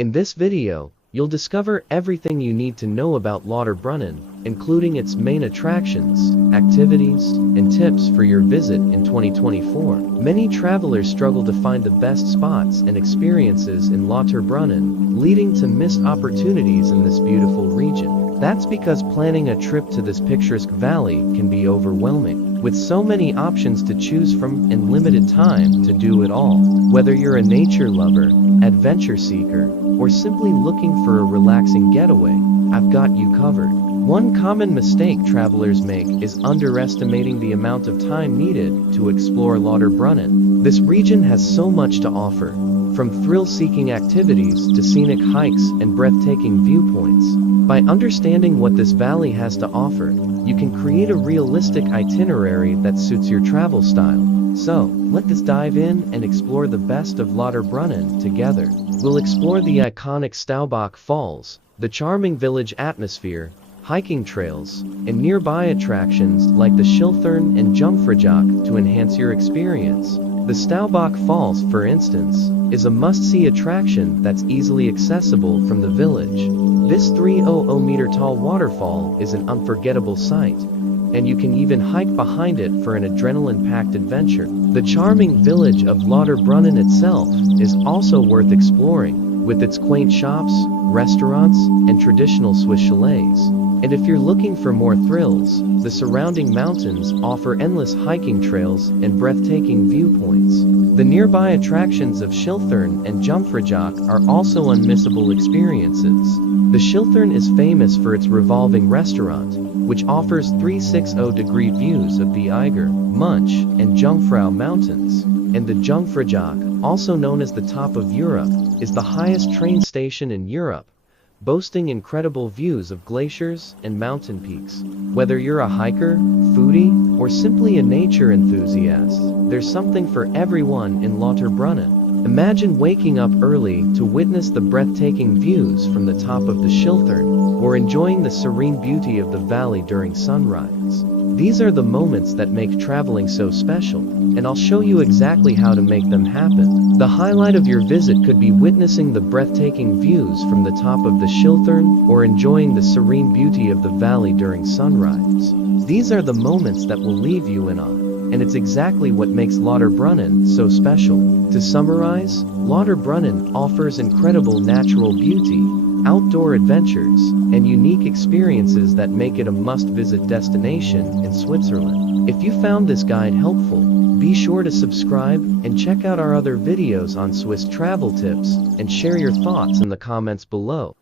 In this video, you'll discover everything you need to know about Lauterbrunnen, including its main attractions, activities, and tips for your visit in 2024. Many travelers struggle to find the best spots and experiences in Lauterbrunnen, leading to missed opportunities in this beautiful region. That's because planning a trip to this picturesque valley can be overwhelming, with so many options to choose from and limited time to do it all. Whether you're a nature lover, adventure seeker, or simply looking for a relaxing getaway, I've got you covered. One common mistake travelers make is underestimating the amount of time needed to explore Lauterbrunnen. This region has so much to offer, from thrill-seeking activities to scenic hikes and breathtaking viewpoints. By understanding what this valley has to offer, you can create a realistic itinerary that suits your travel style. So, let's dive in and explore the best of Lauterbrunnen together. We'll explore the iconic Staubbach Falls, the charming village atmosphere, hiking trails, and nearby attractions like the Schilthern and Jungfraujoch to enhance your experience. The Staubbach Falls, for instance, is a must-see attraction that's easily accessible from the village. This 300-meter-tall waterfall is an unforgettable sight, and you can even hike behind it for an adrenaline-packed adventure. The charming village of Lauterbrunnen itself is also worth exploring, with its quaint shops, restaurants, and traditional Swiss chalets. And if you're looking for more thrills, the surrounding mountains offer endless hiking trails and breathtaking viewpoints. The nearby attractions of Schilthern and Jungfraujoch are also unmissable experiences. The Schilthern is famous for its revolving restaurant, which offers 360-degree views of the Eiger, Munch, and Jungfrau mountains. And the Jungfraujoch, also known as the Top of Europe, is the highest train station in Europe, boasting incredible views of glaciers and mountain peaks. Whether you're a hiker, foodie, or simply a nature enthusiast, there's something for everyone in Lauterbrunnen. Imagine waking up early to witness the breathtaking views from the top of the Schilthern, or enjoying the serene beauty of the valley during sunrise. These are the moments that make traveling so special, and I'll show you exactly how to make them happen. The highlight of your visit could be witnessing the breathtaking views from the top of the Schilthern, or enjoying the serene beauty of the valley during sunrise. These are the moments that will leave you in awe, and it's exactly what makes Lauterbrunnen so special. To summarize, Lauterbrunnen offers incredible natural beauty, outdoor adventures, and unique experiences that make it a must-visit destination in Switzerland. If you found this guide helpful, be sure to subscribe and check out our other videos on Swiss travel tips, and share your thoughts in the comments below.